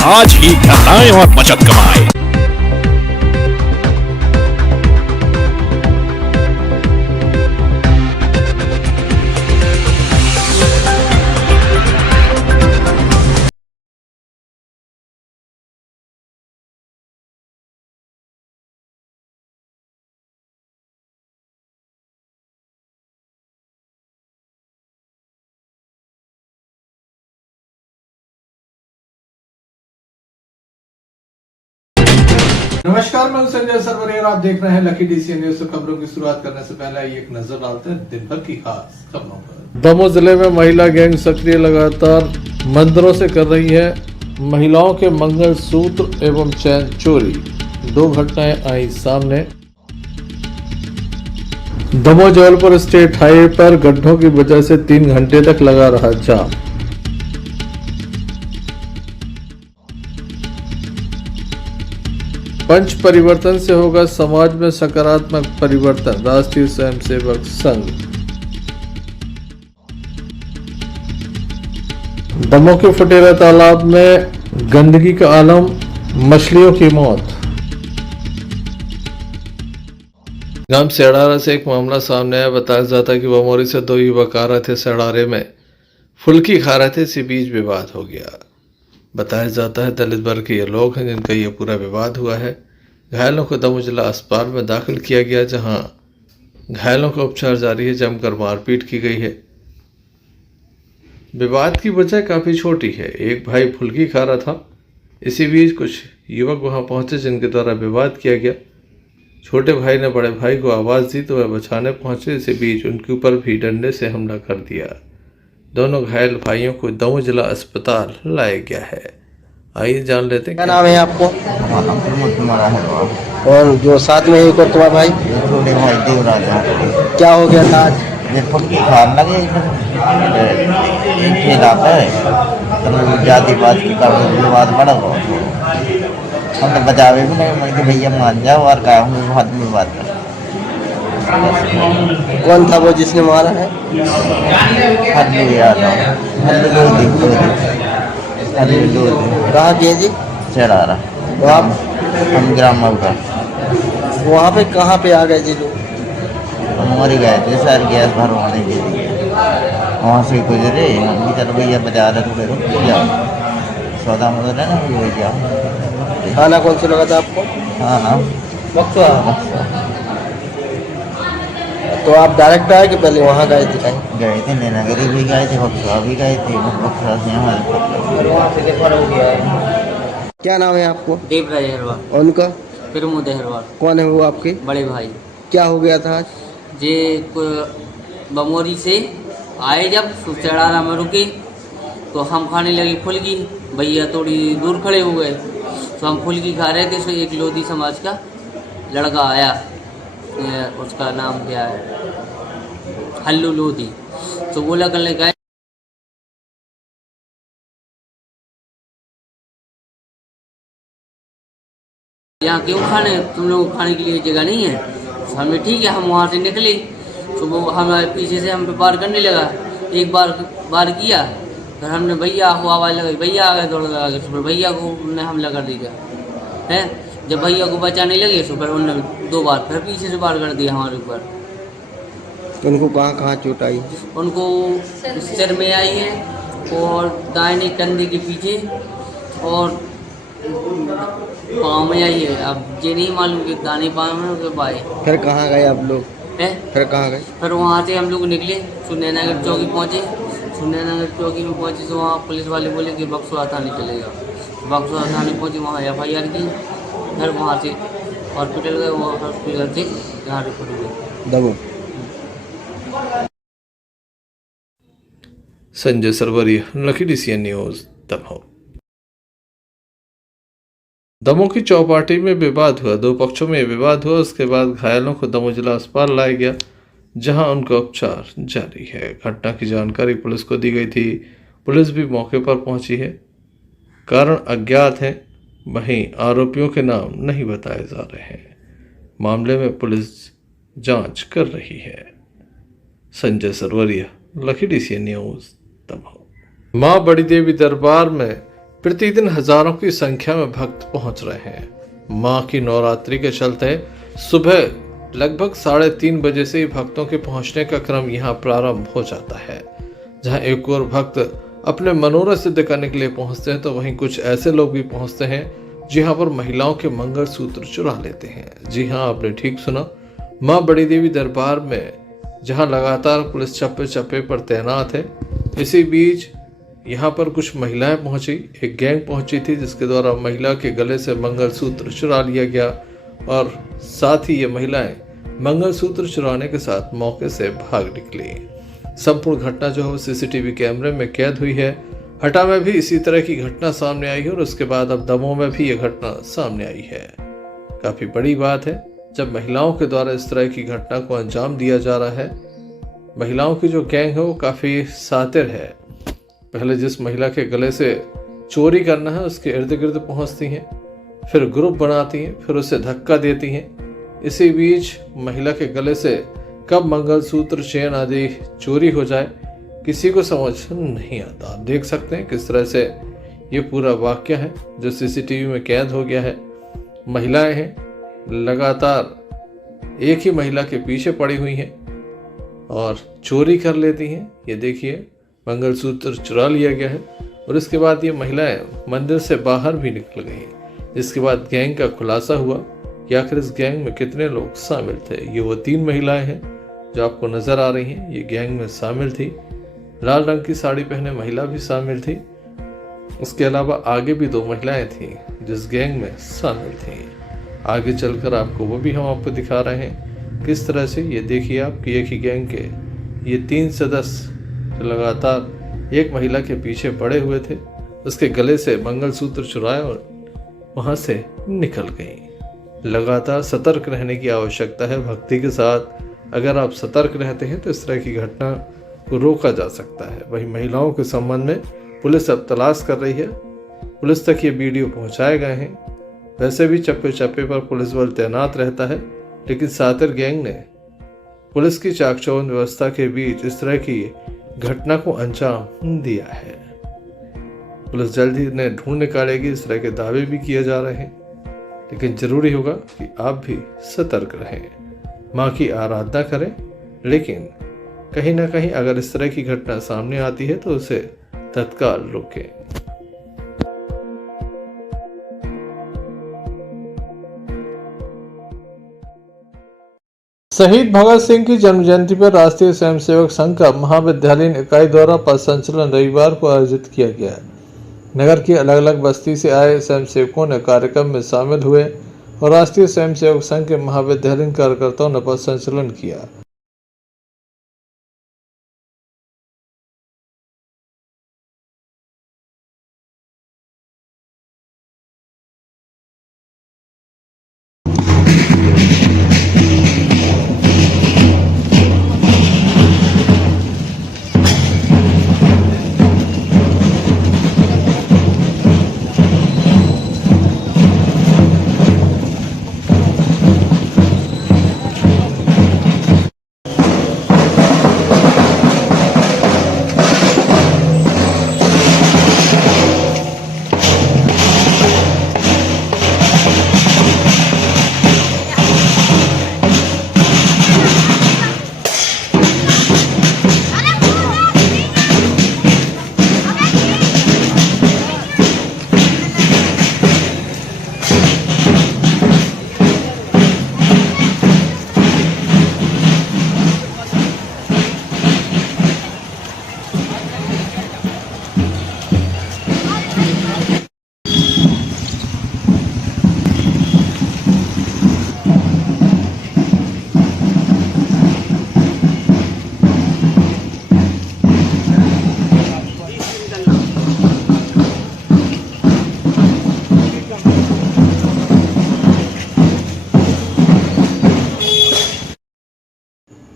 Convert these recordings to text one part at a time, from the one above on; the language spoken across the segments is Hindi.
आज ही घर लाएं और बचत कमाएं। नमस्कार, मैं संजय सरवरिया, आप देख रहे हैं लकी डीसीएन न्यूज। खबरों की शुरुआत करने से पहले आइए एक नजर डालते हैं दिन भर की खास खबरों पर। दमोह जिले में महिला गैंग सक्रिय लगातार मंदिरों से कर रही है महिलाओं के मंगलसूत्र एवं चैन चोरी। 2 घटनाएं आई सामने। दमोह जबलपुर स्टेट हाईवे पर गड्ढों की वजह से 3 घंटे तक लगा रहा जाम। पंच परिवर्तन से होगा समाज में सकारात्मक परिवर्तन, राष्ट्रीय स्वयंसेवक संघ। दमोह के फुटेरा तालाब में गंदगी का आलम, मछलियों की मौत। गांव सेड़ारा से एक मामला सामने आया। बताया जाता है कि बमोरी से 2 युवक आ रहे थे। सेड़ारे में फुल्की खा रहे थे, इसी बीच विवाद हो गया। बताया जाता है दलित वर्ग के ये लोग हैं जिनका ये पूरा विवाद हुआ है। घायलों को दमोह जिला अस्पताल में दाखिल किया गया, जहां घायलों का उपचार जारी है। जमकर मारपीट की गई है। विवाद की वजह काफ़ी छोटी है। एक भाई फुल्की खा रहा था, इसी बीच कुछ युवक वहां पहुंचे जिनके द्वारा विवाद किया गया। छोटे भाई ने बड़े भाई को आवाज़ दी तो वह बचाने पहुंचे, इसी बीच उनके ऊपर भी डंडे से हमला कर दिया। दोनों घायल भाइयों को दमोह जिला अस्पताल लाया गया है। आइए जान लेते हैं क्या नाम है आपको? और जो साथ में एक और तुम्हारा भाई, क्या हो गया था आज? ये फुल्की खान लगे एक ठेला पे तो जातिवाद की विवाद बढ़ा हुआ। हम तो बचावे भी नहीं, मैं कि भैया मान जाओ और कहा हूँ हाथ में बात कर। कौन था वो जिसने मारा है? हल्लू याद हल्लू कहाँ के जी? चढ़ा रहा तो आप हम ग्राम का वहाँ पे कहाँ पे आ गए जी लोग? हम मर गए थे सर, गैस भरवाने के लिए। वहाँ से गुजरे, हम चलो भैया बजा रहे तो रुक जाओ, सौदा मतलब है ना हो गया। खाना कौन सा लगा था आपको? हाँ बक्सा। तो आप डायरेक्ट आए कि पहले वहाँ गए थे कहीं? गए थे, नैनागिरी भी गए थे, बक्सा भी गए थे। बक्सा से क्या नाम है आपको? देवराज अहरवाल। और उनका? प्रमोद अहरवाल। कौन है वो आपके? बड़े भाई। क्या हो गया था आज? जे बमोरी से आए, जब चढ़ारा में रुके तो हम खाने लगे फुल्की। भैया थोड़ी दूर खड़े हो गए तो हम फुल्की खा रहे थे। तो एक लोधी समाज का लड़का आया, उसका नाम क्या है, हल्लू लोधी। तो वो लगने गए, यहाँ क्यों खाने, तुम लोग खाने के लिए जगह नहीं है? तो हमने ठीक है, हम वहाँ से निकले तो वो हमारे पीछे से हम पे वार करने लगा। एक बार वार किया, फिर हमने भैया को आवाज़ लगाई, भैया आ गए दौड़ लगा के। तो फिर भैया को उन्होंने हमला कर दिया है। जब भैया को बचाने लगे तो फिर उन्होंने 2 बार फिर पीछे से वार कर दिया हमारे ऊपर। तो उनको कहाँ कहाँ चोट आई? उनको सिर में आई है और दाहिने कंधे के पीछे और पाँव में आई है। अब ये नहीं मालूम कि दाने पाँव में उसके पाए। फिर कहाँ गए आप लोग? है फिर कहाँ गए? फिर वहाँ से हम लोग निकले, सुनैनागढ़ चौकी पहुँचे। सुनैनागढ़ चौकी में पहुँचे तो वहाँ पुलिस वाले बोले कि बक्सुआ थाने चले जाओ। बक्सुआ थाने पहुँचे, वहाँ FIR की। फिर वहाँ से हॉस्पिटल गए, वो हॉस्पिटल से यहाँ रिपोर्ट हुई Damoh. Sanjay Sarwariya, Lucky DCN news, Damoh. Damoh की चौपाटी में विवाद हुआ। 2 पक्षों में विवाद हुआ। उसके बाद घायलों को दमोह जिला अस्पताल लाया गया, जहां उनका उपचार जारी है। घटना की जानकारी पुलिस को दी गई थी। पुलिस भी मौके पर पहुंची है। कारण अज्ञात है, वहीं आरोपियों के नाम नहीं बताए जा रहे हैं। मामले में पुलिस जांच कर रही है। Sanjay Sarwariya, Lucky DCN news, Damoh. मां बड़ी देवी दरबार में प्रतिदिन हजारों की संख्या में भक्त पहुंच रहे हैं। मां की नवरात्रि के चलते सुबह लगभग 3:30 बजे से ही भक्तों के पहुंचने का क्रम यहां प्रारंभ हो जाता है। जहां एक और भक्त अपने मनोरथ सिद्ध करने के लिए पहुंचते हैं, तो वहीं कुछ ऐसे लोग भी पहुंचते हैं जहां पर महिलाओं के मंगलसूत्र चुरा लेते हैं। जी हां, आपने ठीक सुना। मां बड़ी देवी दरबार में जहां लगातार पुलिस चप्पे चप्पे पर तैनात है, इसी बीच यहाँ पर कुछ महिलाएं पहुंची। एक गैंग पहुंची थी जिसके द्वारा महिला के गले से मंगलसूत्र चुरा लिया गया और साथ ही ये महिलाएं मंगलसूत्र चुराने के साथ मौके से भाग निकली। संपूर्ण घटना जो है सीसीटीवी कैमरे में कैद हुई है। हटा में भी इसी तरह की घटना सामने आई है और उसके बाद अब दमोह में भी ये घटना सामने आई है। काफी बड़ी बात है जब महिलाओं के द्वारा इस तरह की घटना को अंजाम दिया जा रहा है। महिलाओं की जो गैंग है वो काफी शातिर है। पहले जिस महिला के गले से चोरी करना है उसके इर्द गिर्द पहुंचती हैं, फिर ग्रुप बनाती हैं, फिर उसे धक्का देती हैं। इसी बीच महिला के गले से कब मंगलसूत्र, चेन आदि चोरी हो जाए किसी को समझ नहीं आता। आप देख सकते हैं किस तरह से ये पूरा वाक्य है जो सीसीटीवी में कैद हो गया है। महिलाएं हैं, लगातार एक ही महिला के पीछे पड़ी हुई हैं और चोरी कर लेती हैं। ये देखिए, मंगलसूत्र चुरा लिया गया है और इसके बाद ये महिलाएं मंदिर से बाहर भी निकल गई, जिसके बाद गैंग का खुलासा हुआ कि आखिर इस गैंग में कितने लोग शामिल थे। ये वो 3 महिलाएं हैं जो आपको नजर आ रही हैं, ये गैंग में शामिल थी। लाल रंग की साड़ी पहने महिला भी शामिल थी। उसके अलावा आगे भी 2 महिलाएं थी जिस गैंग में शामिल थी। आगे चलकर आपको वो भी हम आपको दिखा रहे हैं किस तरह से। ये देखिए आप कि एक ही गैंग के ये 3 सदस्य लगातार एक महिला के पीछे पड़े हुए थे, उसके गले से मंगलसूत्र चुराए और वहां से निकल गई। लगातार सतर्क रहने की आवश्यकता है। भक्ति के साथ अगर आप सतर्क रहते हैं तो इस तरह की घटना को रोका जा सकता है। वहीं महिलाओं के संबंध में पुलिस अब तलाश कर रही है। पुलिस तक ये वीडियो पहुंचाए गए हैं। वैसे भी चप्पे चप्पे पर पुलिस बल तैनात रहता है, लेकिन शातिर गैंग ने पुलिस की चाकचौबंद व्यवस्था के बीच इस तरह की घटना को अंजाम दिया है। पुलिस जल्द ही इन्हें ढूंढ निकालेगी, इस तरह के दावे भी किए जा रहे हैं। लेकिन जरूरी होगा कि आप भी सतर्क रहें, माँ की आराधना करें, लेकिन कहीं ना कहीं अगर इस तरह की घटना सामने आती है तो उसे तत्काल रोकें। शहीद भगत सिंह की जन्म जयंती पर राष्ट्रीय स्वयंसेवक संघ का महाविद्यालयीन इकाई द्वारा पथ संचलन रविवार को आयोजित किया गया। नगर की अलग अलग बस्ती से आए स्वयंसेवकों ने कार्यक्रम में शामिल हुए और राष्ट्रीय स्वयंसेवक संघ के महाविद्यालयीन कार्यकर्ताओं ने पथ संचलन किया।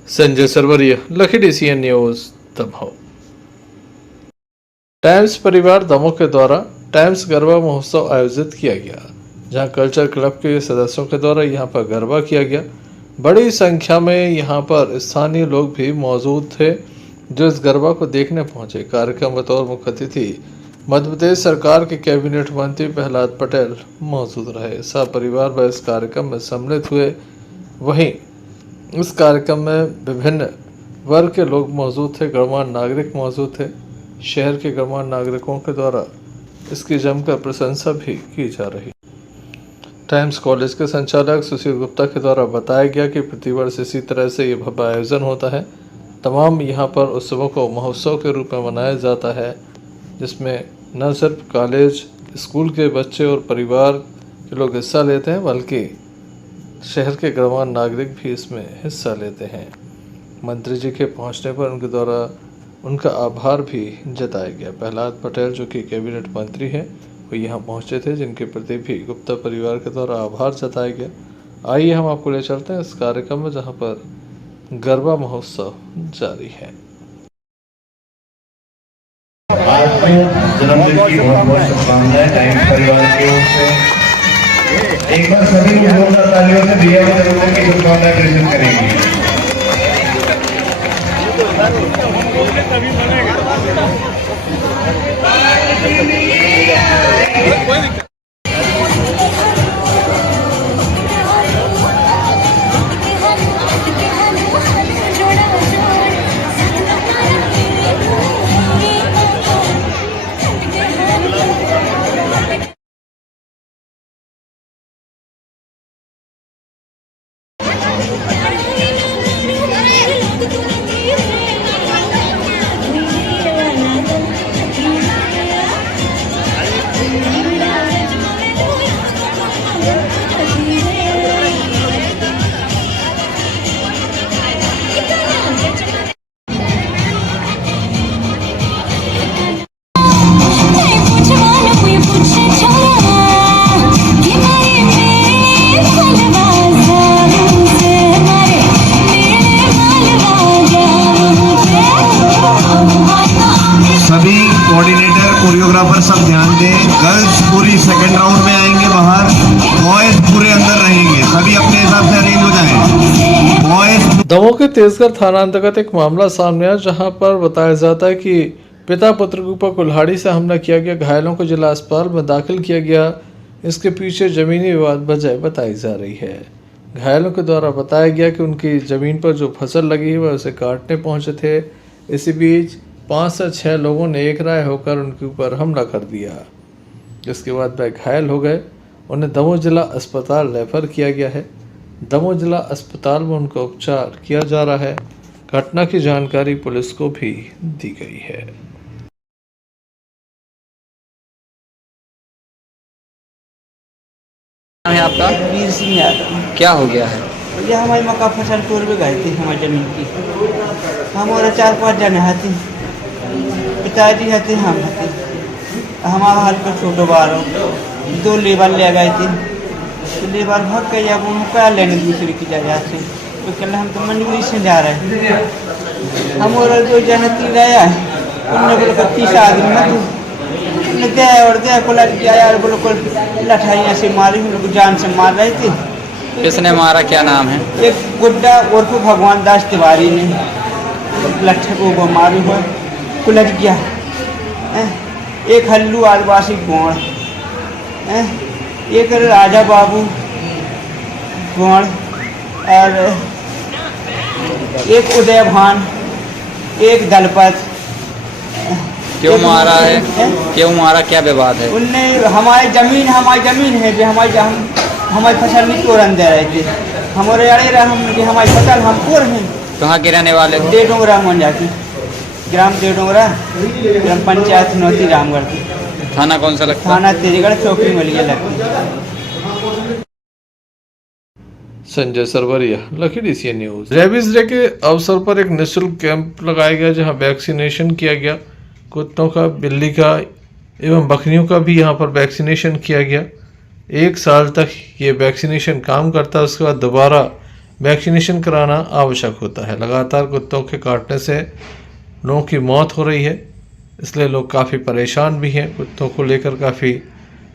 Sanjay Sarwariya, Lucky DCN news, Damoh. Times परिवार दमोह के द्वारा टाइम्स गरबा महोत्सव आयोजित किया गया, जहां कल्चर क्लब के सदस्यों के द्वारा यहां पर गरबा किया गया। बड़ी संख्या में यहां पर स्थानीय लोग भी मौजूद थे जो इस गरबा को देखने पहुंचे। कार्यक्रम बतौर मुख्य अतिथि मध्य प्रदेश सरकार के कैबिनेट मंत्री प्रहलाद पटेल मौजूद रहे। सपरिवार वह इस कार्यक्रम में सम्मिलित हुए। वहीं इस कार्यक्रम में विभिन्न वर्ग के लोग मौजूद थे, गणमान्य नागरिक मौजूद थे। शहर के गणमान्य नागरिकों के द्वारा इसकी जमकर प्रशंसा भी की जा रही। टाइम्स कॉलेज के संचालक सुशील गुप्ता के द्वारा बताया गया कि प्रतिवर्ष इसी तरह से ये भव्य आयोजन होता है। तमाम यहाँ पर उत्सवों को महोत्सव के रूप में मनाया जाता है, जिसमें न सिर्फ कॉलेज स्कूल के बच्चे और परिवार के लोग हिस्सा लेते हैं, बल्कि शहर के गणमान्य नागरिक भी इसमें हिस्सा लेते हैं। मंत्री जी के पहुंचने पर उनके द्वारा उनका आभार भी जताया गया। प्रहलाद पटेल जो कि कैबिनेट मंत्री हैं, वो यहाँ पहुंचे थे, जिनके प्रति भी गुप्ता परिवार के द्वारा आभार जताया गया। आइए हम आपको ले चलते हैं इस कार्यक्रम में, जहाँ पर गरबा महोत्सव जारी है। जन्मदिन की बहुत बहुत शुभकामनाएं टाइम्स परिवार की ओर से। एक बार सभी जोरदार तालियों से भैया को जन्मदिन की शुभकामनाएं प्रेषित करेंगे। सभी कोऑर्डिनेटर कोरियोग्राफर सब ध्यान दें। गर्ल्स पूरी सेकंड राउंड में आएंगे बाहर, बॉयज पूरे अंदर रहेंगे। सभी अपने हिसाब से अरेंज हो जाएं। बॉयज। दमोह के तेजगढ़ थाना अंतर्गत एक मामला सामने आया, जहां पर बताया जाता है कि पिता पुत्र के ऊपर कुल्हाड़ी से हमला किया गया। घायलों को जिला अस्पताल में दाखिल किया गया। इसके पीछे जमीनी विवाद वजह बताई जा रही है। घायलों के द्वारा बताया गया कि उनकी ज़मीन पर जो फसल लगी है वह उसे काटने पहुंचे थे। इसी बीच 5 से 6 लोगों ने एक राय होकर उनके ऊपर हमला कर दिया। इसके बाद वह घायल हो गए। उन्हें दमोह जिला अस्पताल रेफर किया गया है। दमोह जिला अस्पताल में उनका उपचार किया जा रहा है। घटना की जानकारी पुलिस को भी दी गई है। है आपका? वीर सिंह यादव। क्या हो गया है? ये हमारी मक्का फसल तोड़ पे गए थे हमारी जमीन की। हम और 4-5 जने हाथी, पिताजी हाथी, हम हाथी। हमारा हाल पर छोटो बारो 2 लेबर ले गए थे। तो लेबर भाग गए। अब उनको क्या लेने दूसरे की जगह से, तो कहना हम तो मंडी से जा रहे हैं। हम और 2 जने 3 आया, उनने बोला 30 आदमी ना तू दे और दे को लड़ गया यार। बोलो को लठाइयाँ से मारी, हम लोग जान से मार रहे थे। किसने मारा? क्या नाम है? एक गुड्डा उर्फ भगवान दास तिवारी ने लट्ठे को मारू हुआ कुलट गया। एक हल्लू आदिवासी गोण, एक राजा बाबू गोण, और एक उदय भान, एक दलपत। क्यों मारा है? क्यों मारा? क्या विवाद है? उनने हमारी जमीन है जो हमारी फसल नहीं तोड़न दे रहे थे। हमारे अड़े रहे हम कि हमारी फसल हम तोड़ हैं। कहाँ के रहने वाले? देडोंगरा मंडा की, ग्राम देडोंगरा, ग्राम पंचायत नौती रामगढ़ की। थाना कौन सा लगता? थाना तेजगढ़, चौकी मलिया लगती। संजय सरवरिया, लखीडी सी न्यूज। रेबीज डे के अवसर पर एक निःशुल्क कैंप लगाया गया, जहां वैक्सीनेशन किया गया। कुत्तों का, बिल्ली का एवं बकरियों का भी यहां पर वैक्सीनेशन किया गया। 1 साल तक ये वैक्सीनेशन काम करता है। उसके बाद दोबारा वैक्सीनेशन कराना आवश्यक होता है। लगातार कुत्तों के काटने से लोगों की मौत हो रही है, इसलिए लोग काफ़ी परेशान भी हैं। कुत्तों को लेकर काफ़ी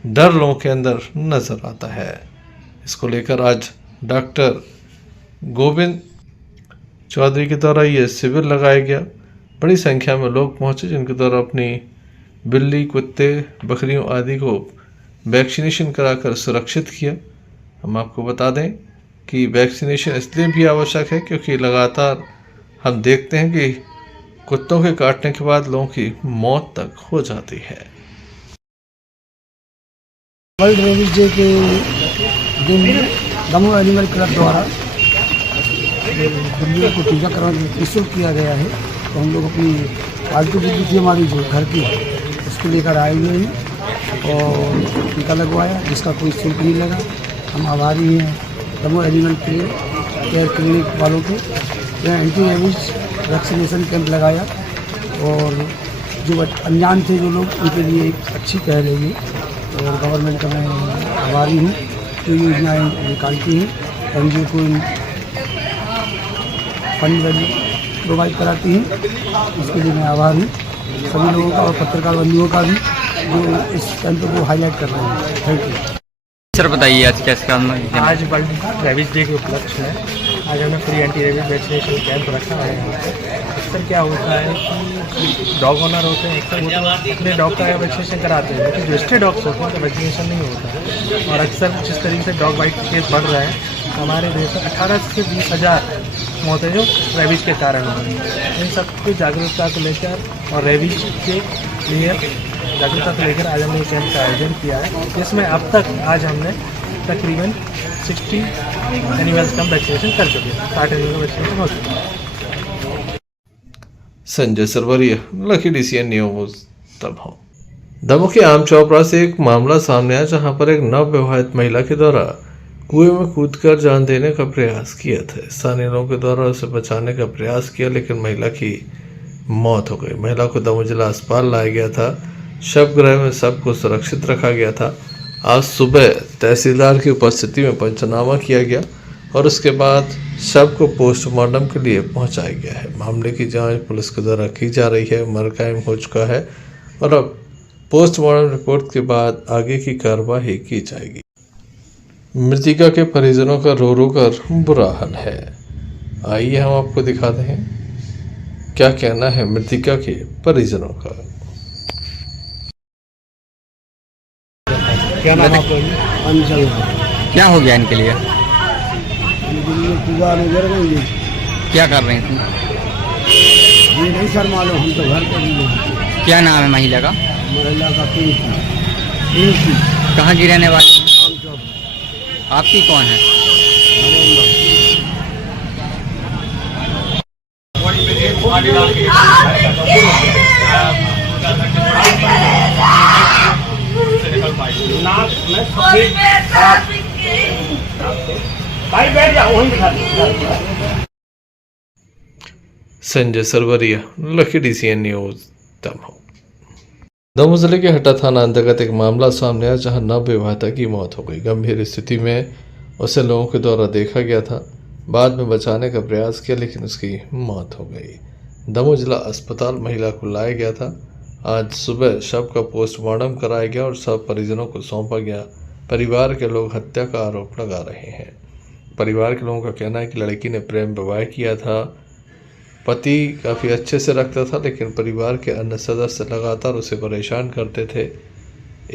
डर लोगों के अंदर नज़र आता है। इसको लेकर आज डॉक्टर गोविंद चौधरी के द्वारा ये शिविर लगाया गया। बड़ी संख्या में लोग पहुंचे, जिनके द्वारा अपनी बिल्ली, कुत्ते, बकरियों आदि को वैक्सीनेशन कराकर सुरक्षित किया। हम आपको बता दें कि वैक्सीनेशन इसलिए भी आवश्यक है क्योंकि लगातार हम देखते हैं कि कुत्तों के काटने के बाद लोगों की मौत तक हो जाती है। वर्ल्ड रेबीज डे के दिन दमोह एनिमल क्लब द्वारा बिल्लियों को टीकाकरण निःशुल्क किया गया है। तो हम लोग अपनी पालतू बिल्ली थी हमारी जो घर की, उसको लेकर आए हुए हैं और टीका लगवाया जिसका कोई शुल्क नहीं लगा। हम आभारी हैं दमोह एनिमल केयर क्लिनिक वालों के। यहाँ एंटी रेबीज वैक्सीनेशन कैंप लगाया और जो अनजान थे जो लोग, उनके लिए एक अच्छी पहल है ये। और गवर्नमेंट का मैं आभारी हूँ जो योजनाएँ निकालती हैं, एनजीओ को फंड प्रोवाइड कराती हैं, इसके लिए मैं आभारी हूँ सभी लोगों का और पत्रकार बंधुओं का भी जो इस कैंप को हाईलाइट कर रहे हैं। Thank you sir. बताइए आज कैसे काम है? आज वर्ल्ड रेबीज डे के उपलक्ष्य में आज हमने free anti rabies vaccination camp रखा है यहाँ पे। अक्सर क्या होता है कि डॉग ओनर होते हैं, अक्सर वो अपने डॉग का वैक्सीनेशन कराते हैं, लेकिन जो स्ट्रे डॉग्स होते हैं उनका वैक्सीनेशन नहीं होता है। और अक्सर जिस तरीके से डॉग बाइट केस बढ़ रहे हैं हमारे देश में 18 से 20 हज़ार मौतें जो रेबीज के कारण हो रही हैं। इन सबको जागरूकता को लेकर और रेबीज के लिए जागरूकता को लेकर आज हमने कैंप का आयोजन किया है, जिसमें अब तक आज हमने तकरीबन 60 एनिमल्स का वैक्सीनेशन कर चुके हैं। 60 एनिमल का वैक्सीनेशन हो चुका है। Sanjay Sarwariya, Lucky DCN news Damoh. Damoh के आम चौपड़ा से एक मामला सामने आया जहां पर एक नवविवाहित महिला के द्वारा कुएं में कूदकर जान देने का प्रयास किया था। स्थानीय लोगों के द्वारा उसे बचाने का प्रयास किया लेकिन महिला की मौत हो गई। महिला को दमोह जिला अस्पताल लाया गया था। शवगृह में शव को सुरक्षित रखा गया था। आज सुबह तहसीलदार की उपस्थिति में पंचनामा किया गया और उसके बाद शव को पोस्टमार्टम के लिए पहुंचाया गया है। मामले की जांच पुलिस के द्वारा की जा रही है। मर्डर कायम हो चुका है और अब पोस्टमार्टम रिपोर्ट के बाद आगे की कार्रवाई की जाएगी। मृतिका के परिजनों का रो रो कर बुरा हाल है। आइए हम आपको दिखाते हैं क्या कहना है मृतिका के परिजनों का। क्या नाम आपका? अंचल। क्या हो गया इनके लिए? पूजा में गिर गई। क्या कर रहे थे? ये नहीं सर मालूम, हम तो घर पर ही हैं। क्या नाम है महिला का? महिला का पिंकी। कहाँ की रहने वाली है? आपकी कौन है? Sanjay Sarwariya, Lucky DCN news Damoh. Damoh जिले के हट्टा थाना अंतर्गत एक मामला सामने आया जहां नवविवाहिता की मौत हो गई। गंभीर स्थिति में उसे लोगों के द्वारा देखा गया था। बाद में बचाने का प्रयास किया लेकिन उसकी मौत हो गई। दमोह जिला अस्पताल महिला को लाया गया था। आज सुबह शव का पोस्टमार्टम कराया गया और सब परिजनों को सौंपा गया। परिवार के लोग हत्या का आरोप लगा रहे हैं। परिवार के लोगों का कहना है कि लड़की ने प्रेम विवाह किया था। पति काफ़ी अच्छे से रखता था लेकिन परिवार के अन्य सदस्य लगातार उसे परेशान करते थे।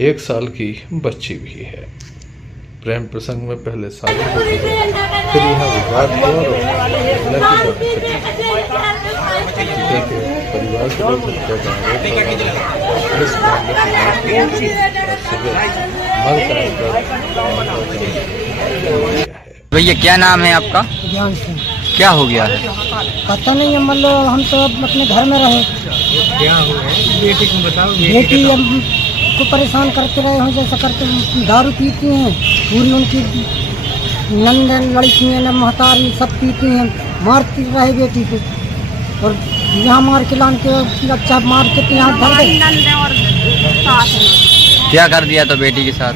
1 साल की बच्ची भी है। प्रेम प्रसंग में पहले शादी होती है, फिर यहाँ विवाद हुआ और परिवार के लोग हत्या का आरोप लगा रहे हैं। पुलिस मामले की जांच कर रही है और सुबह भैया क्या नाम है आपका? ज्ञान सिंह। क्या हो गया है? पता नहीं है, मतलब हम तो अपने घर में रहे। क्या हो गया बेटी को बताओ। बेटी को परेशान करते रहे हैं, जैसा करते दारू पीती हैं, पूरी उनकी नंदन लड़कियाँ महतारी सब पीती हैं, मारती रहे बेटी को और यहाँ मार के लान के अच्छा मार के यहाँ धर गए। क्या कर दिया तो बेटी के साथ?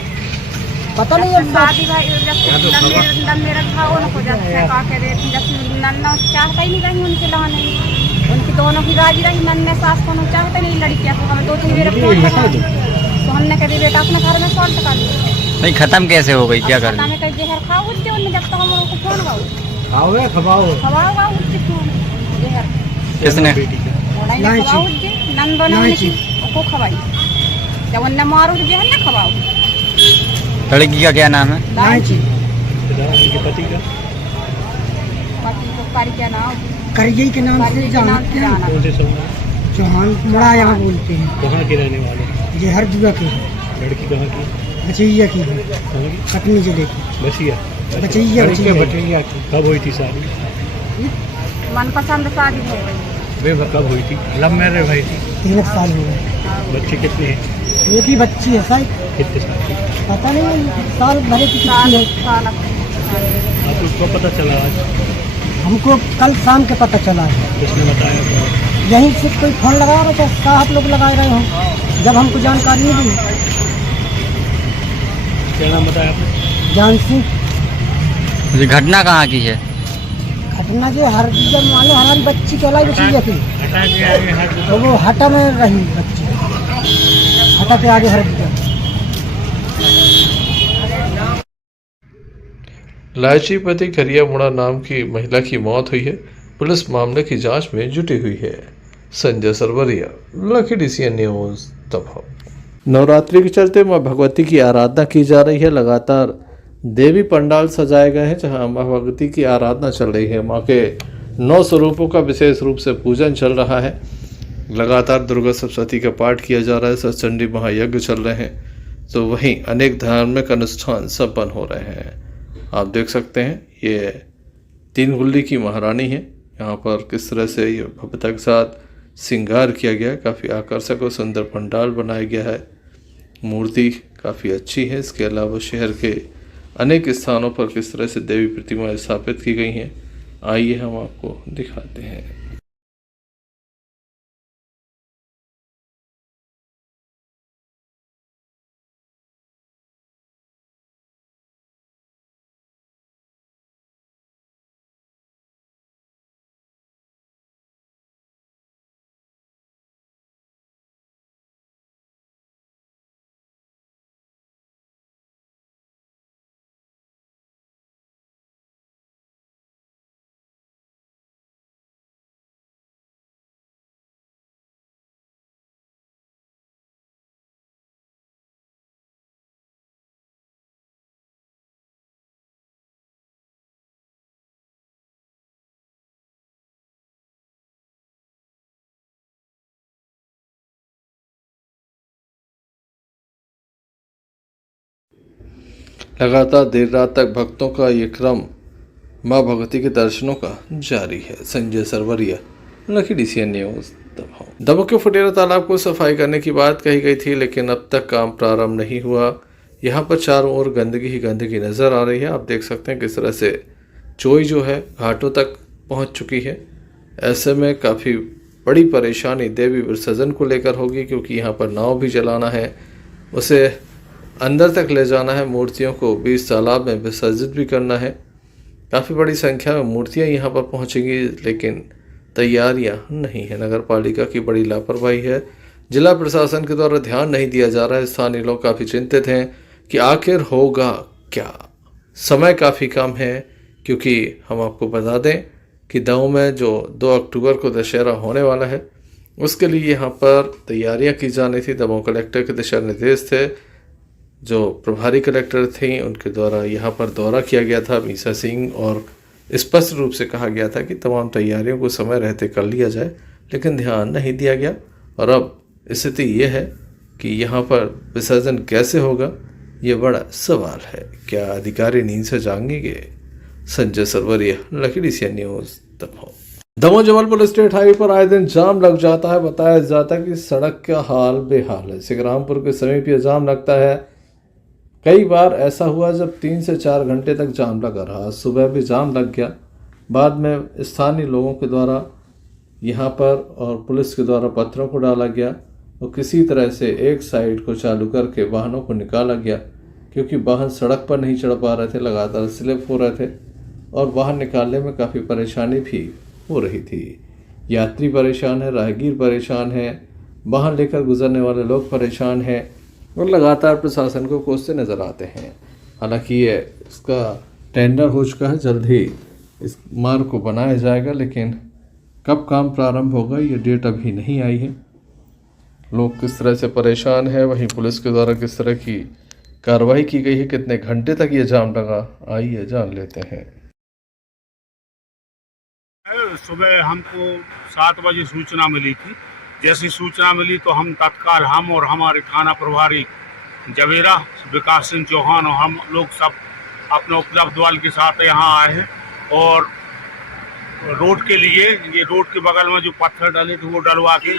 पता नहीं है। चाहता ही नहीं रही उनके लाने, उनकी दोनों की राजी रही। नन्ने सास को चाहते नहीं लड़कियाँ को। हमें 2-3 बेर तो हमने कभी बेटा अपने घर में सॉल्ट कर दिया। नहीं खत्म कैसे हो गई? क्या कर हमें कहीं जहर खाओ उनने, जब तक हम उनको फोन गाओ खवाओ जहर किसने? नंदो को खवाई। जब उन्हें मारो तो जहर ना खवाओ। लड़की का क्या नाम है? लांची। उनके पति का पति को कारी क्या नाम? करजई के नाम से जानते हैं। कौन से समूह? चौहान बड़ा यहाँ बोलते हैं। कहाँ के रहने वाले? ये हर जगह के लड़की कहाँ की? बचैया की है, कहाँ की? कटनी जिले की बसिया। बचैया बचैया की कब हुई थी शादी? मनपसंद शादी हो गई। वे कब हुई थी? लव मैरिज हुई थी? 3 साल हो गए। बच्चे कितने हैं? एक ही बच्ची है शायद, कितने साल की? पता नहीं साल भरे की कितनी है। आपको कब पता चला आज? हमको कल शाम के पता चला है। किसने बताया आपको? यहीं से कोई फोन लगा रहा था, साहब लोग लगा रहे हो, जब हमको जानकारी मिली। क्या नाम बताया आपने? जान सिंह। ये घटना कहाँ की है? घटना जो हर जब मानो हमारी बच्ची कहलाई बचैया की, हटा के आगे हट। तो वो हटा में रही बच्ची, हटा के आगे हर जगह। लालची पति खरिया मुड़ा नाम की महिला की मौत हुई है। पुलिस मामले की जांच में जुटी हुई है। Sanjay Sarwariya, Lucky DCN news, Damoh. Navratri के चलते मां भगवती की आराधना की जा रही है। लगातार देवी पंडाल सजाए गए हैं जहां मां भगवती की आराधना चल रही है। मां के 9 स्वरूपों का विशेष रूप से पूजन चल रहा है। लगातार दुर्गा सप्तशती का पाठ किया जा रहा है। सतचंडी महायज्ञ चल रहे हैं, तो वहीं अनेक धार्मिक अनुष्ठान संपन्न हो रहे हैं। आप देख सकते हैं ये 3 गुल्ली की महारानी है। यहाँ पर किस तरह से ये भव्यता के साथ श्रृंगार किया गया है। काफ़ी आकर्षक और सुंदर पंडाल बनाया गया है। मूर्ति काफ़ी अच्छी है। इसके अलावा शहर के अनेक स्थानों पर किस तरह से देवी प्रतिमाएं स्थापित की गई हैं, आइए हम आपको दिखाते हैं। लगातार देर रात तक भक्तों का ये क्रम मां भगवती के दर्शनों का जारी है। Sanjay Sarwariya, Lucky DCN news, Damoh. Damoh के फुटेरा तालाब को सफाई करने की बात कही गई थी, लेकिन अब तक काम प्रारंभ नहीं हुआ। यहाँ पर चारों ओर गंदगी ही गंदगी नजर आ रही है। आप देख सकते हैं किस तरह से चोई जो है घाटों तक पहुँच चुकी है। ऐसे में काफ़ी बड़ी परेशानी देवी विसर्जन को लेकर होगी, क्योंकि यहाँ पर नाव भी चलाना है, उसे अंदर तक ले जाना है, मूर्तियों को बीच तालाब में विसर्जित भी करना है। काफ़ी बड़ी संख्या में मूर्तियां यहाँ पर पहुँचेंगी, लेकिन तैयारियां नहीं है। नगर पालिका की बड़ी लापरवाही है। जिला प्रशासन के द्वारा ध्यान नहीं दिया जा रहा है। स्थानीय लोग काफ़ी चिंतित हैं कि आखिर होगा क्या। समय काफ़ी कम है, क्योंकि हम आपको बता दें कि दमोह में जो 2 अक्टूबर को दशहरा होने वाला है, उसके लिए यहाँ पर तैयारियाँ की जानी थी। दमोह कलेक्टर के दिशा निर्देश थे। जो प्रभारी कलेक्टर थी उनके द्वारा यहाँ पर दौरा किया गया था मीसा सिंह, और स्पष्ट रूप से कहा गया था कि तमाम तैयारियों को समय रहते कर लिया जाए, लेकिन ध्यान नहीं दिया गया। और अब स्थिति ये है कि यहाँ पर विसर्जन कैसे होगा, ये बड़ा सवाल है। क्या अधिकारी नींद से जागेंगे? Sanjay Sarwariya, Lucky DCN news, Damoh. Damoh Jabalpur state highway पर आए दिन जाम लग जाता है। बताया जाता है कि सड़क का हाल बेहाल है। सिंग्रामपुर के समीप यह जाम लगता है। कई बार ऐसा हुआ जब 3 से 4 घंटे तक जाम लगा रहा। सुबह भी जाम लग गया। बाद में स्थानीय लोगों के द्वारा यहाँ पर और पुलिस के द्वारा पत्थरों को डाला गया और किसी तरह से एक साइड को चालू करके वाहनों को निकाला गया, क्योंकि वाहन सड़क पर नहीं चढ़ पा रहे थे, लगातार स्लिप हो रहे थे और वाहन निकालने में काफ़ी परेशानी भी हो रही थी। यात्री परेशान है, राहगीर परेशान है, वाहन लेकर गुजरने वाले लोग परेशान हैं और लगातार प्रशासन को कोसते नज़र आते हैं। हालांकि ये इसका टेंडर हो चुका है, जल्द ही इस मार्ग को बनाया जाएगा, लेकिन कब काम प्रारंभ होगा ये डेट अभी नहीं आई है। लोग किस तरह से परेशान है, वहीं पुलिस के द्वारा किस तरह की कार्रवाई की गई है, कितने घंटे तक ये जाम लगा, आइए जान लेते हैं। सुबह हमको 7 बजे सूचना मिली थी। जैसी सूचना मिली तो हम तत्काल, हम और हमारे थाना प्रभारी जवेरा विकास सिंह चौहान और हम लोग सब अपने उपलब्ध बल के साथ यहाँ आए हैं और रोड के लिए, ये रोड के बगल में जो पत्थर डले थे वो डलवा के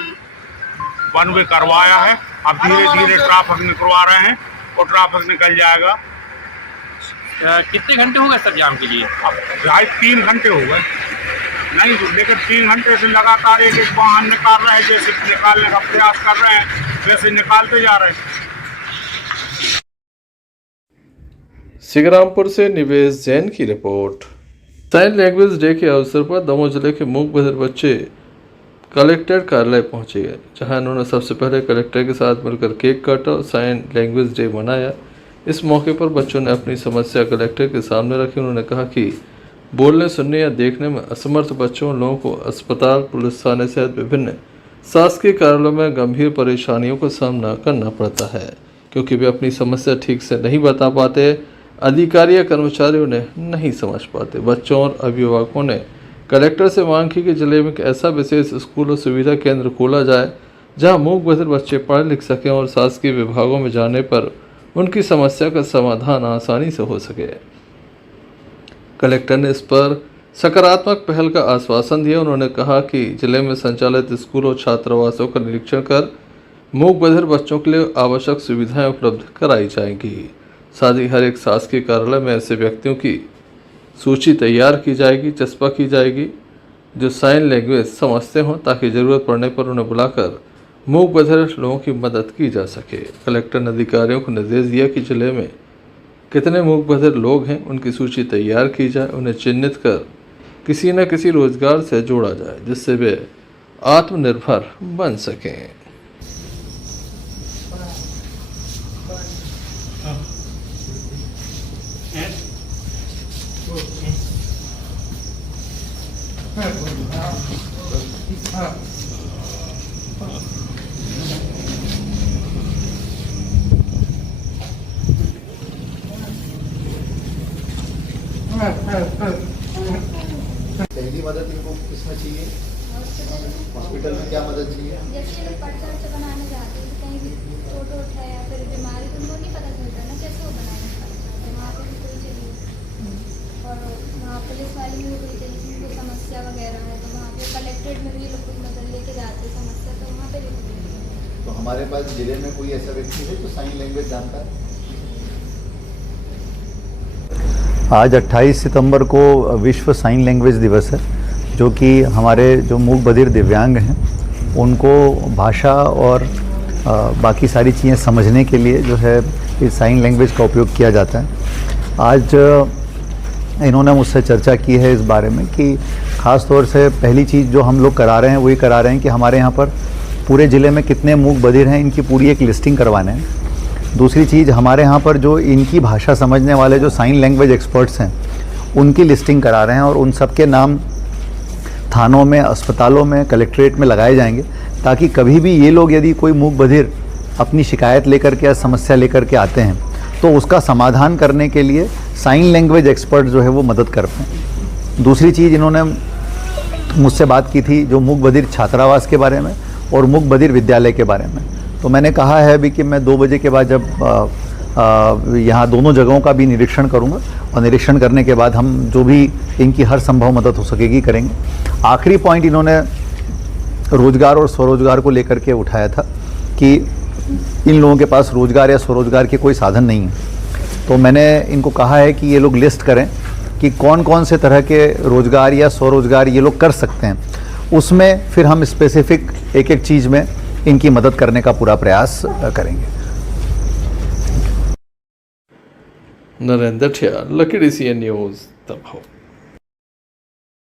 वन वे करवाया है। अब धीरे धीरे ट्रैफिक निकलवा रहे हैं और ट्रैफिक निकल जाएगा। कितने घंटे हो गए सर जाम के लिए? अब 3 घंटे हो गए, नहीं लेकिन 3 घंटे से लगातार एक वाहन निकाल रहे हैं, जैसे निकालने का प्रयास कर रहे हैं वैसे निकालते जा रहे हैं। सिंगरामपुर से निवेश जैन की रिपोर्ट। साइन लैंग्वेज डे के अवसर पर दमोह जिले के मूक बधिर बच्चे कलेक्टर कार्यालय पहुंचे, जहां इन्होंने सबसे पहले कलेक्टर के साथ मिलकर केक काटा और साइन लैंग्वेज डे मनाया। इस मौके पर बच्चों ने अपनी समस्या कलेक्टर के सामने रखी। उन्होंने कहा कि बोलने, सुनने या देखने में असमर्थ बच्चों लोगों को अस्पताल, पुलिस थाने सहित विभिन्न शासकीय कार्यालयों में गंभीर परेशानियों का सामना करना पड़ता है, क्योंकि वे अपनी समस्या ठीक से नहीं बता पाते, अधिकारी या कर्मचारी उन्हें नहीं समझ पाते। बच्चों और अभिभावकों ने कलेक्टर से मांग की कि जिले में एक ऐसा विशेष स्कूल और सुविधा केंद्र खोला जाए जहां मूक बधिर बच्चे पढ़ लिख सकें और शासकीय विभागों में जाने पर उनकी समस्या का समाधान आसानी से हो सके। कलेक्टर ने इस पर सकारात्मक पहल का आश्वासन दिया। उन्होंने कहा कि जिले में संचालित स्कूल और छात्रावासों का निरीक्षण कर मूक बधिर बच्चों के लिए आवश्यक सुविधाएं उपलब्ध कराई जाएंगी। साथ ही हर एक शासकीय कार्यालय में ऐसे व्यक्तियों की सूची तैयार की जाएगी, चस्पा की जाएगी जो साइन लैंग्वेज समझते हों, ताकि ज़रूरत पड़ने पर उन्हें बुलाकर मूक बधिर लोगों की मदद की जा सके। कलेक्टर ने अधिकारियों को निर्देश दिया कि जिले में कितने मूक बधिर लोग हैं उनकी सूची तैयार की जाए, उन्हें चिन्हित कर किसी न किसी रोजगार से जोड़ा जाए, जिससे वे आत्मनिर्भर बन सकें। पहली मदद इनको किसमें चाहिए? हॉस्पिटल में क्या मदद चाहिए? जैसे पटकर से बनाने जाते हैं, कहीं भी चोट वोट है या फिर बीमारी, तो उनको नहीं पता चलता ना कैसे वो बनाएंगे, तो वहाँ पर भी कोई चाहिए। और वहाँ पुलिस वाले में भी कोई चाहिए जिनको समस्या वगैरह है, तो वहाँ पे कलेक्ट्रेट में भी लोग कोई मदद लेके जाते हैं समस्या, तो वहाँ पे भी। तो हमारे पास जिले में कोई ऐसा व्यक्ति है जो साइन लैंग्वेज जानता है? आज 28 सितंबर को विश्व साइन लैंग्वेज दिवस है, जो कि हमारे जो मूक बधिर दिव्यांग हैं उनको भाषा और बाकी सारी चीज़ें समझने के लिए जो है इस साइन लैंग्वेज का उपयोग किया जाता है। आज इन्होंने मुझसे चर्चा की है इस बारे में कि ख़ास तौर से पहली चीज़ जो हम लोग करा रहे हैं वही करा रहे हैं कि हमारे यहाँ पर पूरे ज़िले में कितने मूक बधिर हैं इनकी पूरी एक लिस्टिंग करवाने हैं। दूसरी चीज़, हमारे यहाँ पर जो इनकी भाषा समझने वाले जो साइन लैंग्वेज एक्सपर्ट्स हैं उनकी लिस्टिंग करा रहे हैं और उन सब के नाम थानों में, अस्पतालों में, कलेक्ट्रेट में लगाए जाएंगे, ताकि कभी भी ये लोग यदि कोई मूक बधिर अपनी शिकायत लेकर के या समस्या लेकर के आते हैं तो उसका समाधान करने के लिए साइन लैंग्वेज एक्सपर्ट जो है वो मदद कर पाएँ। दूसरी चीज़, इन्होंने मुझसे बात की थी जो मूक बधिर छात्रावास के बारे में और मूक बधिर विद्यालय के बारे में। तो मैंने कहा है भी कि मैं 2 बजे के बाद जब यहाँ दोनों जगहों का भी निरीक्षण करूँगा और निरीक्षण करने के बाद हम जो भी इनकी हर संभव मदद हो सकेगी करेंगे। आखिरी पॉइंट इन्होंने रोज़गार और स्वरोजगार को लेकर के उठाया था कि इन लोगों के पास रोज़गार या स्वरोजगार के कोई साधन नहीं है। तो मैंने इनको कहा है कि ये लोग लिस्ट करें कि कौन कौन से तरह के रोज़गार या स्वरोजगार ये लोग कर सकते हैं, उसमें फिर हम स्पेसिफिक एक एक चीज़ में इनकी मदद करने का पूरा प्रयास करेंगे। नरेंद्र ठिया, लकी सीएन न्यूज़, दमोह।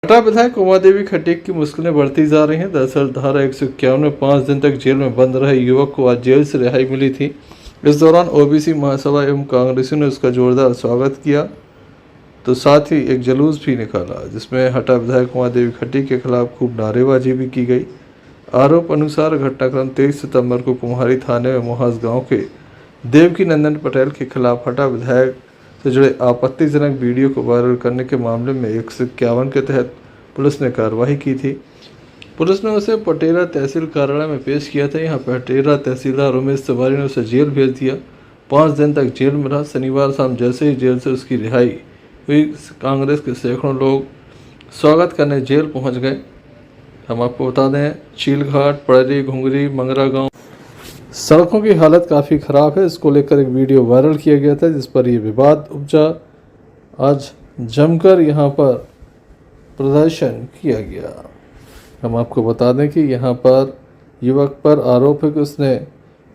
हटा विधायक उमा देवी खटीक की मुश्किलें बढ़ती जा रही हैं। दरअसल धारा 151 में 5 दिन तक जेल में बंद रहे युवक को आज जेल से रिहाई मिली थी। इस दौरान ओबीसी महासभा एवं कांग्रेसियों ने उसका जोरदार स्वागत किया, तो साथ ही एक जुलूस भी निकाला जिसमें हटा विधायक उमा देवी खटीक के खिलाफ खूब नारेबाजी भी की गई। आरोप अनुसार घटनाक्रम 23 सितंबर को कुम्हारी थाने में मुहास गांव के देवकी नंदन पटेल के खिलाफ हटा विधायक से जुड़े आपत्तिजनक वीडियो को वायरल करने के मामले में 151 के तहत पुलिस ने कार्रवाई की थी। पुलिस ने उसे पटेरा तहसील कार्यालय में पेश किया था। यहाँ पटेरा तहसीलदार उमेश तिवारी ने उसे जेल भेज दिया। 5 दिन तक जेल में रहा। शनिवार शाम जैसे ही जेल से उसकी रिहाई हुई, कांग्रेस के सैकड़ों लोग स्वागत करने जेल पहुंच गए। हम आपको बता दें, चीलघाट, पड़री, घुंगरी, मंगरा गांव सड़कों की हालत काफ़ी ख़राब है। इसको लेकर एक वीडियो वायरल किया गया था जिस पर यह विवाद उपजा। आज जमकर यहां पर प्रदर्शन किया गया। हम आपको बता दें कि यहां पर युवक पर आरोप है कि उसने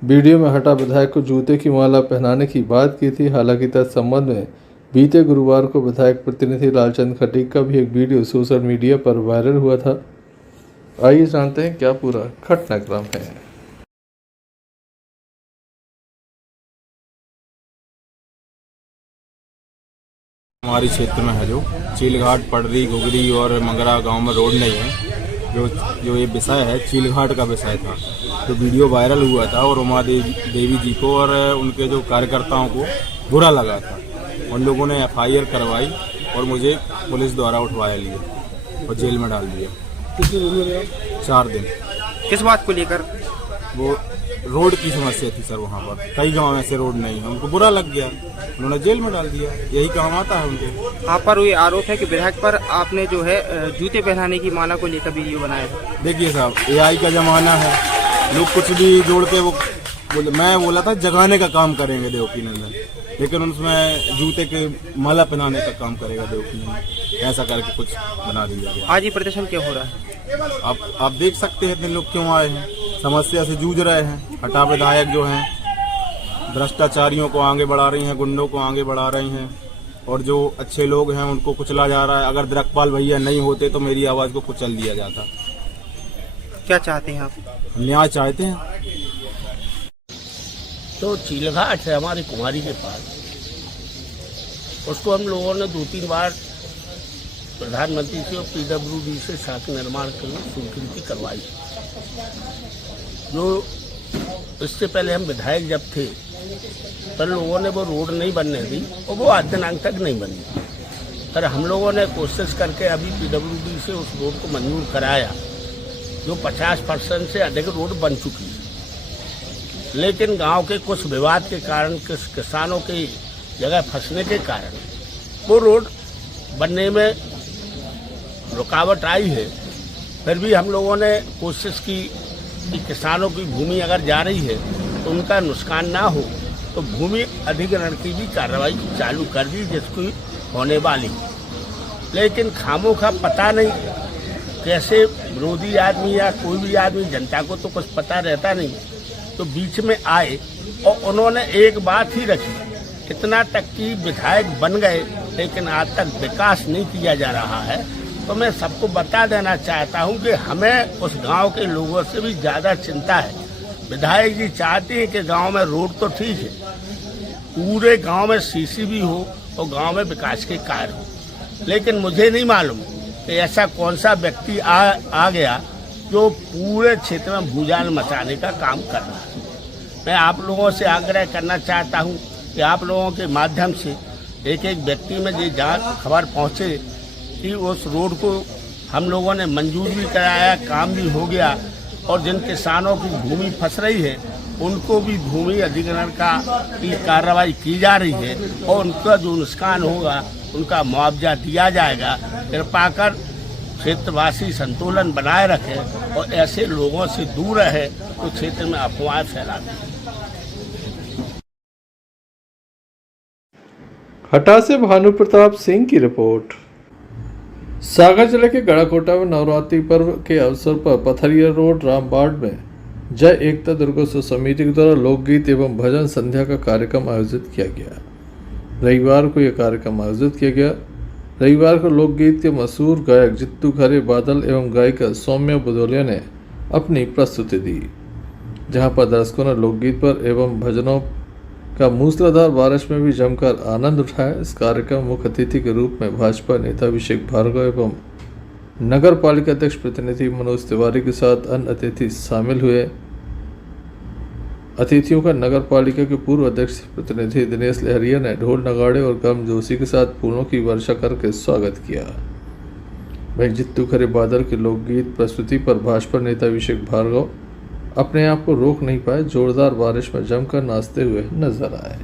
वीडियो में हटा विधायक को जूते की माला पहनाने की बात की थी। हालांकि तत्संबंध में बीते गुरुवार को विधायक प्रतिनिधि लालचंद खटीक का भी एक वीडियो सोशल मीडिया पर वायरल हुआ था। आइए जानते हैं क्या पूरा घटनाक्रम है। हमारे क्षेत्र में है जो चीलघाट, पड़री, घुगरी और मंगरा गांव में रोड नहीं है। जो ये विषय है चीलघाट का विषय था, तो वीडियो वायरल हुआ था और उमा देवी जी को और उनके जो कार्यकर्ताओं को बुरा लगा था। उन लोगों ने FIR करवाई और मुझे पुलिस द्वारा उठवाया लिया और जेल में डाल दिया। कितने दिन में रहे? 4 दिन। किस बात को लेकर? वो रोड की समस्या थी सर, वहाँ पर कई गांव में ऐसे रोड नहीं है। उनको बुरा लग गया, उन्होंने जेल में डाल दिया। यही काम आता है उनके। आप पर ये आरोप है कि विधायक पर आपने जो है जूते पहनाने की माला को लेकर वीडियो बनाया है। देखिए साहब, AI का जमाना है, लोग कुछ भी जोड़ के वो मैं बोला था जगाने का काम करेंगे देवकी नंदन, लेकिन उसमें जूते के माला पहनाने का काम करेगा देवकी नंदन, ऐसा करके कुछ बना दिया गया। आज ये प्रदर्शन क्यों हो रहा है? आप देख सकते हैं इतने लोग क्यों आए हैं, समस्या से जूझ रहे हैं। हटा विधायक जो हैं भ्रष्टाचारियों को आगे बढ़ा रही हैं, गुंडों को आगे बढ़ा रही हैं, और जो अच्छे लोग हैं उनको कुचला जा रहा है। अगर द्रकपाल भैया नहीं होते तो मेरी आवाज को कुचल दिया जाता। क्या चाहते हैं आप? न्याय चाहते हैं। तो चीलघाट है हमारी कुमारी के पास, उसको हम लोगों ने 2-3 बार प्रधानमंत्री से और PWD से सड़क निर्माण के लिए स्वीकृति करवाई। जो इससे पहले हम विधायक जब थे पर लोगों ने वो रोड नहीं बनने दी और वो आज दिनांक तक नहीं बनी। पर हम लोगों ने कोशिश करके अभी PWD से उस रोड को मंजूर कराया, जो 50% से अधिक रोड बन चुकी है। लेकिन गांव के कुछ विवाद के कारण, कुछ किसानों की जगह फंसने के कारण वो रोड बनने में रुकावट आई है। फिर भी हम लोगों ने कोशिश की कि किसानों की भूमि अगर जा रही है तो उनका नुकसान ना हो, तो भूमि अधिग्रहण की भी कार्रवाई चालू कर दी जिसकी होने वाली। लेकिन खामों का पता नहीं, कैसे विरोधी आदमी या कोई भी आदमी, जनता को तो कुछ पता रहता नहीं, तो बीच में आए और उन्होंने एक बात ही रखी, इतना तक कि विधायक बन गए लेकिन आज तक विकास नहीं किया जा रहा है। तो मैं सबको बता देना चाहता हूं कि हमें उस गांव के लोगों से भी ज़्यादा चिंता है। विधायक जी चाहते हैं कि गांव में रोड तो ठीक है, पूरे गांव में CC भी हो और गांव में विकास के कार्य हो, लेकिन मुझे नहीं मालूम कि ऐसा कौन सा व्यक्ति आ गया जो पूरे क्षेत्र में भूजाल मचाने का काम कर रहा है। मैं आप लोगों से आग्रह करना चाहता हूं कि आप लोगों के माध्यम से एक व्यक्ति में ये खबर पहुंचे कि उस रोड को हम लोगों ने मंजूर भी कराया, काम भी हो गया, और जिन किसानों की भूमि फंस रही है उनको भी भूमि अधिग्रहण की कार्रवाई की जा रही है और उनका जो नुकसान होगा उनका मुआवजा दिया जाएगा। कृपा कर क्षेत्रवासी संतुलन बनाए रखें और ऐसे लोगों से दूर रहे तो क्षेत्र में अफवाह फैलाते हैं। हटा से भानु प्रताप सिंह की रिपोर्ट। सागर जिले के गढ़ाकोटा में नवरात्रि पर्व के अवसर पर पथरिया रोड रामबाड़ में जय एकता दुर्गोत्सव समिति के द्वारा लोकगीत एवं भजन संध्या का कार्यक्रम आयोजित किया गया। रविवार को यह कार्यक्रम आयोजित किया गया। रविवार को लोकगीत के मशहूर गायक जित्तू खरे बादल एवं गायिका सौम्या बुदोलिया ने अपनी प्रस्तुति दी, जहां पर दर्शकों ने लोकगीत पर एवं भजनों का मूसलाधार बारिश में भी जमकर आनंद उठाया। इस कार्यक्रम में मुख्य अतिथि के रूप में भाजपा नेता अभिषेक भार्गव एवं नगर पालिका अध्यक्ष प्रतिनिधि मनोज तिवारी के साथ अन्य अतिथि शामिल हुए। अतिथियों का नगर पालिका के पूर्व अध्यक्ष प्रतिनिधि दिनेश लहरिया ने ढोल नगाड़े और गम जोशी के साथ फूलों की वर्षा करके स्वागत किया। वहीं जित्तू खरे बादल के लोकगीत प्रस्तुति पर भाजपा नेता अभिषेक भार्गव अपने आप को रोक नहीं पाए, जोरदार बारिश में जमकर नाचते हुए नजर आए।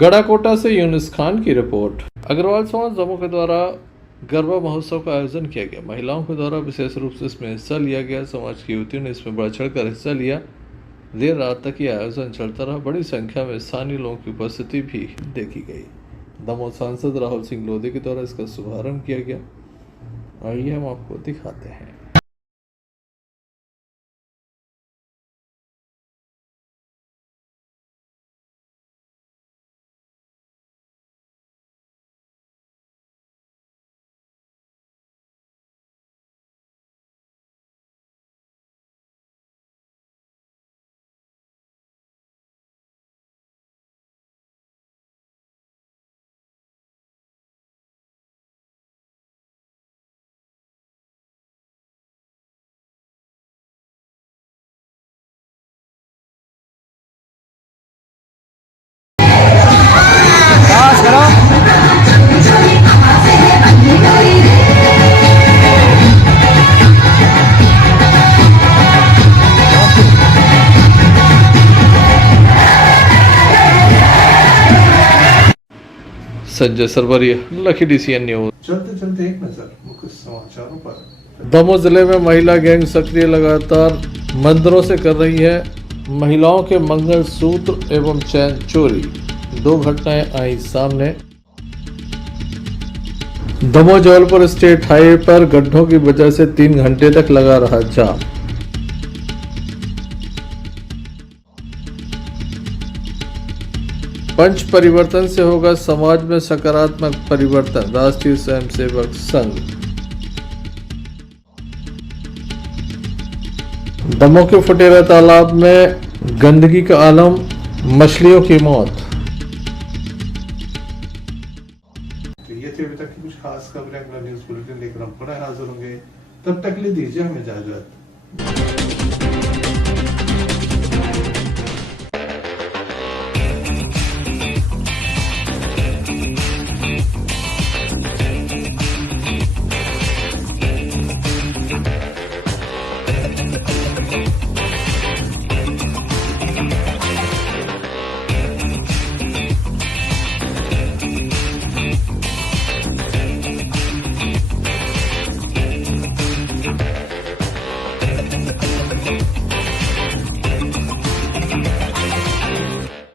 गढ़ाकोटा से यूनुस खान की रिपोर्ट। अग्रवाल समाज दमोह के द्वारा गरबा महोत्सव का आयोजन किया गया। महिलाओं के द्वारा विशेष रूप से इसमें हिस्सा लिया गया। समाज की युवतियों ने इसमें बढ़ चढ़कर हिस्सा लिया। देर रात तक यह आयोजन चलता रहा। बड़ी संख्या में स्थानीय लोगों की उपस्थिति भी देखी गई। दमोह सांसद राहुल सिंह लोधी के द्वारा इसका शुभारंभ किया गया। आइए हम आपको दिखाते हैं। संजय सरवरिया, लखी DCN न्यूज। चलते चलते एक नजर मुख्य समाचारों पर। दमोह जिले में महिला गैंग सक्रिय लगातार मंदिरों से कर रही है महिलाओं के मंगलसूत्र एवं चैन चोरी। 2 घटनाएं आई सामने। दमोह जबलपुर स्टेट हाईवे पर गड्ढों की वजह से 3 घंटे तक लगा रहा जाम। पंच परिवर्तन से होगा समाज में सकारात्मक परिवर्तन, राष्ट्रीय स्वयंसेवक संघ। दमोह के फुटेरा तालाब में गंदगी का आलम, मछलियों की मौत। तो ये थी अभी तक की कुछ खास खबरें। अगला न्यूज बुलेटिन लेकर हम पुनः हाजिर होंगे। तब तक के लिए दीजिए हमें इजाजत।